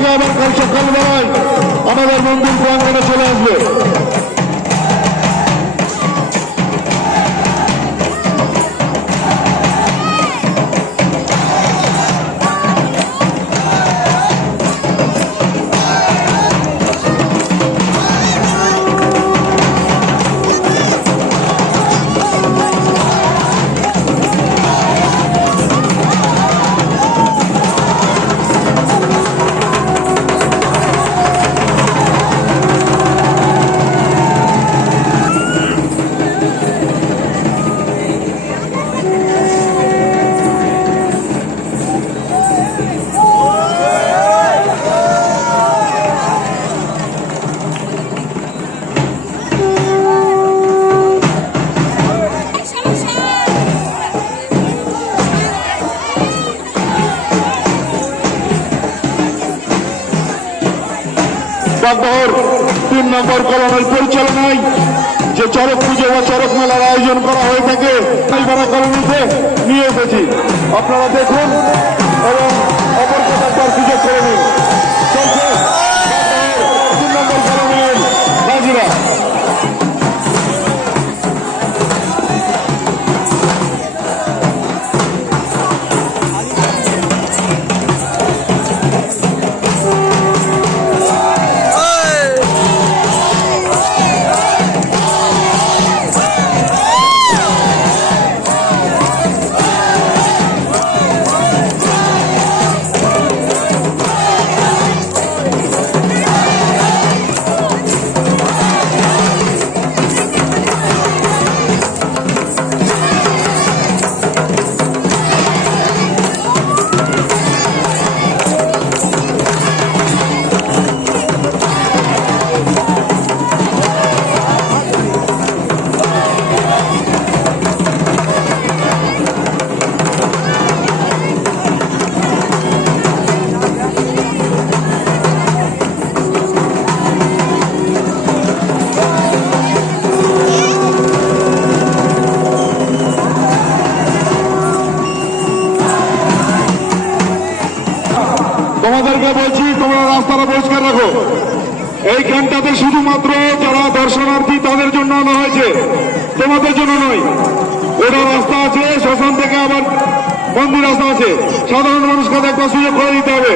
ಜಿಲ್ಲಾ ಕರ್ಷ ಕಲ್ವರಾಯ್ ಅಮದರ್ ಮುಂದಿನ ಕಾಂಗ್ರೆಸ್ আসবে তিন নম্বর কলমের পরিচালনায় যে চরক পুজো বা চরক মেলার আয়োজন করা হয়ে থাকে নিয়ে এসেছি। আপনারা দেখুন তোমাদেরকে বলছি, তোমরা রাস্তাটা পরিষ্কার রাখো। এইখানটাতে শুধুমাত্র যারা দর্শনার্থী, তাদের জন্য আনা হয়েছে। তোমাদের জন্য নয়। ওটা রাস্তা আছে, শ্মশান থেকে আবার মন্দির রাস্তা আছে। সাধারণ মানুষকে একটা সুযোগ করে দিতে হবে।